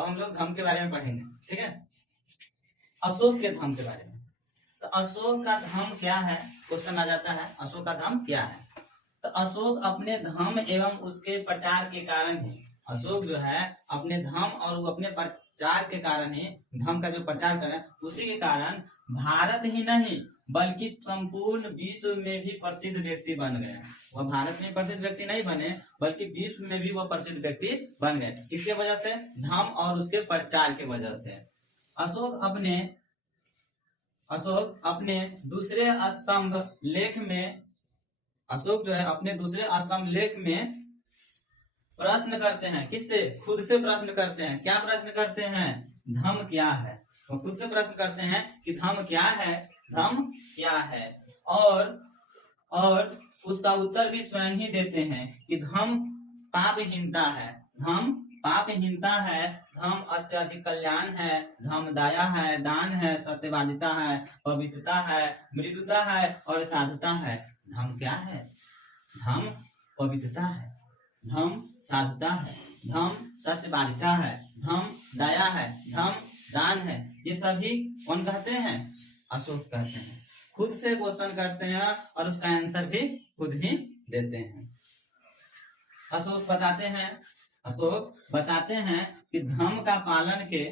अब हम लोग धम्म के बारे में पढ़ेंगे, ठीक है। अशोक के धम्म के बारे में। तो अशोक का धम्म क्या है, क्वेश्चन आ जाता है, अशोक का धम्म क्या है। तो अशोक अपने धम्म एवं उसके प्रचार के कारण ही, अशोक जो है अपने धम्म और वो अपने प्रचार के कारण ही, धम्म का जो प्रचार करे उसी के कारण भारत ही नहीं बल्कि संपूर्ण विश्व में भी प्रसिद्ध व्यक्ति बन गए। वह भारत में प्रसिद्ध व्यक्ति नहीं बने बल्कि विश्व में भी वह प्रसिद्ध व्यक्ति बन गए। किसके वजह से? धम्म और उसके प्रचार के वजह से। अशोक अपने दूसरे स्तंभ लेख में, अशोक जो है अपने दूसरे स्तंभ लेख में प्रश्न करते हैं। किससे? खुद से प्रश्न करते हैं। क्या प्रश्न करते हैं? धम्म क्या है। वो खुद से प्रश्न करते हैं कि धम्म क्या है, धम्म क्या है, और उसका उत्तर भी स्वयं ही देते हैं कि धम्म पापहीनता है, धम्म पापहीनता है, धम्म अत्यधिक कल्याण है, धम्म दया है, दान है, सत्यवादिता है, पवित्रता है, मृदुता है और साधुता है। धम्म क्या है? धम्म पवित्रता है, धम्म साधुता है, धम्म सत्यवादिता है, धम्म दया है, धम्म दान है। ये सभी कौन कहते हैं? अशोक कहते हैं। खुद से क्वेश्चन करते हैं और उसका आंसर भी खुद ही देते हैं। अशोक बताते हैं कि धम्म का पालन के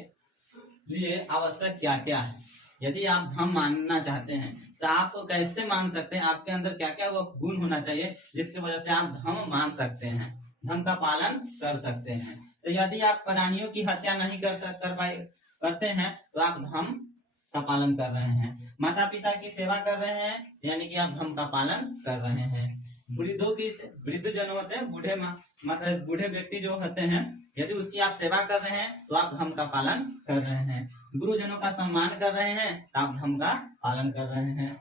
लिए आवश्यक क्या क्या है। यदि आप धम्म मानना चाहते हैं तो आप कैसे मान सकते हैं, आपके अंदर क्या क्या वो गुण होना चाहिए जिसकी वजह से आप धम्म मान सकते हैं, धम्म का पालन कर सकते हैं। तो यदि आप प्राणियों की हत्या नहीं करते हैं तो आप धम्म का पालन कर रहे हैं। माता पिता की सेवा कर रहे हैं यानी कि आप धम्म का पालन कर रहे हैं। वृद्ध जन होते हैं, बूढ़े व्यक्ति जो होते हैं, यदि उसकी आप सेवा कर रहे हैं तो आप धम्म का पालन कर रहे हैं। गुरुजनों का सम्मान कर रहे हैं तो आप धम्म का पालन कर रहे हैं।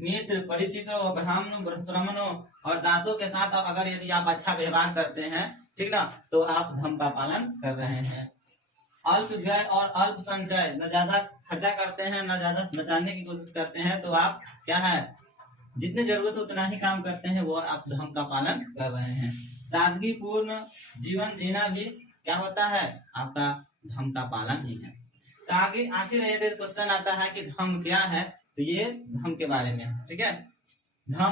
मित्र, परिचितों, ब्राह्मणों, श्रमणों और दासों के साथ अगर यदि आप अच्छा व्यवहार करते हैं, ठीक ना, तो आप धम्म का पालन कर रहे हैं। अल्प व्यय और अल्प संचय, न ज्यादा खर्चा करते हैं न ज्यादा बचाने की कोशिश करते हैं, तो आप क्या है, जितने जरूरत उतना ही काम करते हैं, वो आप धम्म का पालन कर रहे हैं। सादगी पूर्ण जीवन जीना भी क्या होता है? आपका धम्म का पालन ही है। तो आगे आखिर ये क्वेश्चन आता है कि धम्म क्या है। तो ये धम्म के बारे में, ठीक है। धम्म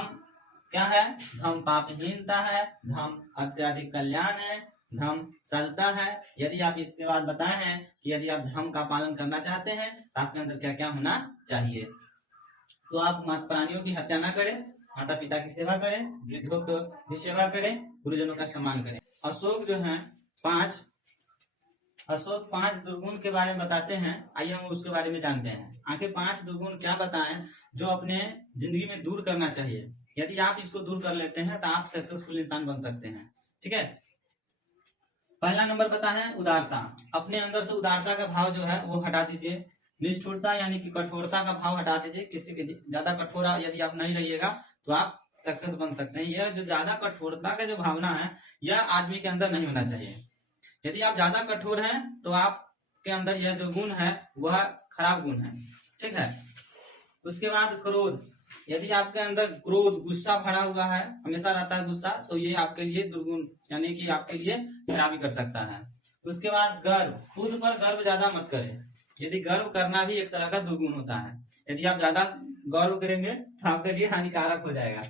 क्या है? धम्म पापहीनता है, धम्म अत्यधिक कल्याण है, धम्म सरलता है। यदि आप इसके बाद बताए हैं कि यदि आप धम्म का पालन करना चाहते हैं तो आपके अंदर क्या क्या होना चाहिए। तो आप प्राणियों की हत्या ना करें, माता पिता की सेवा करें, वृद्धों को भी सेवा करें, गुरुजनों का सम्मान करें। अशोक जो है पांच दुर्गुण के बारे में बताते हैं। आइए हम उसके बारे में जानते हैं। आखिर 5 दुर्गुण क्या बताएं जो अपने जिंदगी में दूर करना चाहिए। यदि आप इसको दूर कर लेते हैं तो आप सक्सेसफुल इंसान बन सकते हैं, ठीक है। पहला नंबर पता है उदारता। अपने अंदर से उदारता का भाव जो है वो हटा दीजिए। निष्ठुरता यानी कि कठोरता का भाव हटा दीजिए। किसी के ज्यादा कठोर यदि आप नहीं रहिएगा तो आप सक्सेस बन सकते हैं। यह जो ज्यादा कठोरता का जो भावना है यह आदमी के अंदर नहीं होना चाहिए। यदि आप ज्यादा कठोर हैं तो आपके अंदर यह जो गुण है वह खराब गुण है, ठीक है। उसके बाद क्रोध। यदि आपके अंदर क्रोध, गुस्सा भरा हुआ है, हमेशा रहता है गुस्सा, तो ये आपके लिए दुर्गुण यानी कि आपके लिए खराबी कर सकता है। उसके बाद गर्व। खुद पर गर्व ज्यादा मत करें। यदि गर्व करना भी एक तरह का दुर्गुण होता है। यदि आप ज्यादा गर्व करेंगे तो आपके लिए हानिकारक हो जाएगा।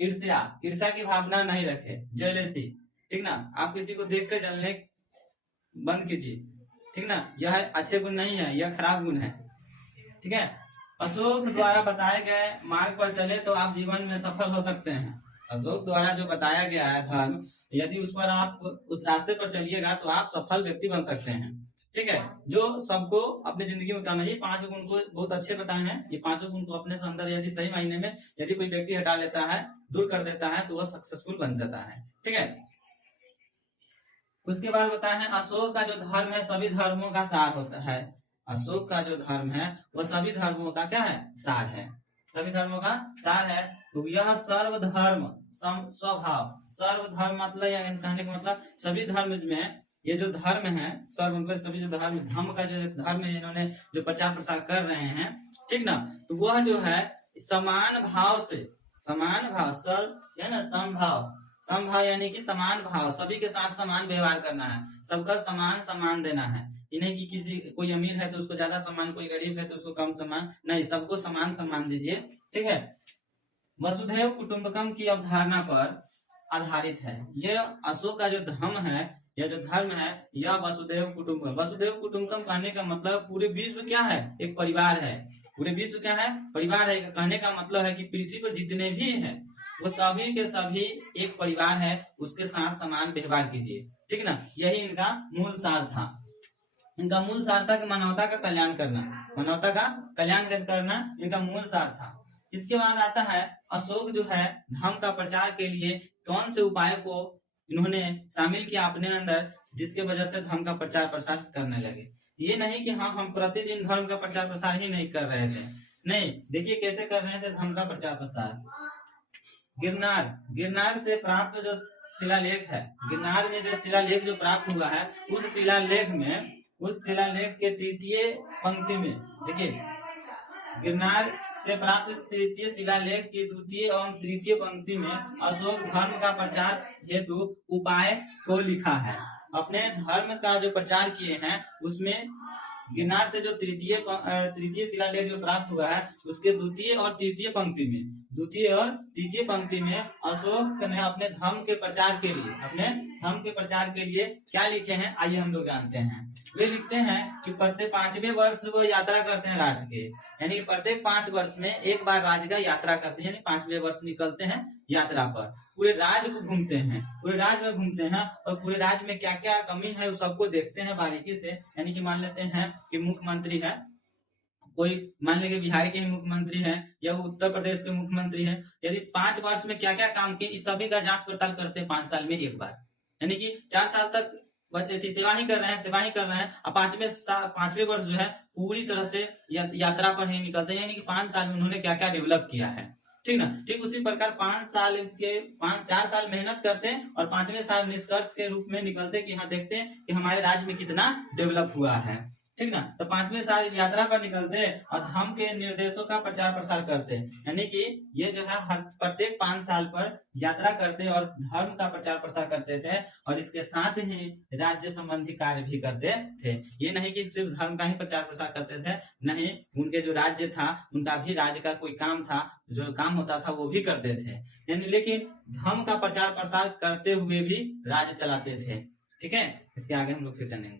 ईर्ष्या की भावना नहीं रखे, जेलसी, ठीक ना। आप किसी को देख कर जलने बंद कीजिए, ठीक ना। यह अच्छे गुण नहीं है, यह खराब गुण है, ठीक है। अशोक द्वारा बताए गए मार्ग पर चले तो आप जीवन में सफल हो सकते हैं। अशोक द्वारा जो बताया गया है धर्म, यदि उस पर आप उस रास्ते पर चलिएगा तो आप सफल व्यक्ति बन सकते हैं, ठीक है। जो सबको अपनी जिंदगी में उतारना, ये 5 गुण को बहुत अच्छे बताए हैं। ये 5 गुण को अपने अंदर यदि सही मायने में यदि कोई व्यक्ति हटा लेता है, दूर कर देता है, तो वह सक्सेसफुल बन जाता है, ठीक है। उसके बाद बताए हैं अशोक का जो धर्म है सभी धर्मों का सार होता है। अशोक का जो धर्म है वह सभी धर्मों का क्या है? सार है, सभी धर्मों का सार है। तो यह सर्वधर्म स्वभाव, सर्वधर्म मतलब या कहने का मतलब सभी धर्म में ये जो धर्म है, सर्व मतलब सभी जो धर्म का जो धर्म है, इन्होंने जो प्रचार प्रसार कर रहे हैं, ठीक ना, तो वह जो है समान भाव से, समान भाव, सर्व है ना, समभाव, समभाव यानी कि समान भाव, सभी के साथ समान व्यवहार करना है, सबका समान सम्मान देना है। ये नहीं कि किसी कोई अमीर है तो उसको ज्यादा सम्मान, कोई गरीब है तो उसको कम सम्मान, नहीं, सबको समान सम्मान दीजिए। ठीक है। वसुधैव कुटुंबकम की अवधारणा पर आधारित है। यह अशोक का जो धर्म है, यह जो धर्म है, यह वसुधैव कुटुंबकम। वसुधैव कुटुंबकम कहने का मतलब पूरे विश्व क्या है, एक परिवार है। पूरे विश्व क्या है, परिवार है। कहने का मतलब है कि पृथ्वी पर जितने भी हैं वो सभी के सभी एक परिवार है, उसके साथ समान व्यवहार कीजिए। ठीक ना, यही इनका मूल सार था। इनका मूल सार था कि मानवता का कल्याण करना, मानवता का कल्याण करना इनका मूल सार था। इसके बाद आता है अशोक जो है धर्म का प्रचार के लिए कौन से उपाय को इन्होंने शामिल किया अपने अंदर, जिसके वजह से धर्म का प्रचार प्रसार करने लगे। ये नहीं कि हाँ हम प्रतिदिन धर्म का प्रचार प्रसार ही नहीं कर रहे थे, नहीं, देखिए कैसे कर रहे थे धर्म का प्रचार प्रसार। गिरनार से प्राप्त जो शिलालेख है, गिरनार में जो शिलालेख जो प्राप्त हुआ है, उस शिलालेख के तृतीय पंक्ति में देखिए, गिरनार से प्राप्त तृतीय शिलालेख की द्वितीय एवं तृतीय पंक्ति में अशोक धर्म का प्रचार हेतु उपाय को लिखा है। अपने धर्म का जो प्रचार किए हैं उसमें गिरनार से जो तृतीय शिलालेख जो प्राप्त हुआ है उसके द्वितीय और तृतीय पंक्ति में अशोक ने अपने धर्म के प्रचार के लिए क्या लिखे हैं, आइए हम लोग जानते हैं। वे लिखते हैं कि प्रत्येक 5वें वर्ष वो यात्रा करते हैं राज्य के, यानी कि प्रत्येक 5 वर्ष में एक बार राज्य का यात्रा करते हैं, यानी 5वें वर्ष निकलते हैं यात्रा पर, पूरे राज्य को घूमते हैं, पूरे राज्य में घूमते हैं और पूरे राज्य में क्या क्या कमी है उस सबको देखते हैं बारीकी से। यानी कि मान लेते हैं कि मुख्यमंत्री है, कोई मान लीजिए बिहार के मुख्यमंत्री हैं या उत्तर प्रदेश के मुख्यमंत्री हैं, यदि 5 वर्ष में क्या क्या काम किए इस सभी का जांच पड़ताल करते हैं 5 साल में एक बार। यानी कि 4 साल तक सेवा ही कर रहे हैं और 5वें वर्ष जो है पूरी तरह से यात्रा पर ही निकलते हैं, यानी कि 5 साल में उन्होंने क्या क्या डेवलप किया है। ठीक ना, ठीक उसी प्रकार 4 साल मेहनत करते हैं और 5वें साल निष्कर्ष के रूप में निकलते हैं कि हाँ देखते हैं कि हमारे राज्य में कितना डेवलप हुआ है। ठीक ना, तो 5वें साल यात्रा पर निकलते और धर्म के निर्देशों का प्रचार प्रसार करते, यानी कि ये जो है प्रत्येक 5 साल पर यात्रा करते और धर्म का प्रचार प्रसार करते थे और इसके साथ ही राज्य संबंधी कार्य भी करते थे। ये नहीं कि सिर्फ धर्म का ही प्रचार प्रसार करते थे, नहीं, उनके जो राज्य था उनका भी राज्य का कोई काम था, जो काम होता था वो भी करते थे, यानी लेकिन धर्म का प्रचार प्रसार करते हुए भी राज्य चलाते थे। ठीक है, इसके आगे हम लोग फिर जानेंगे।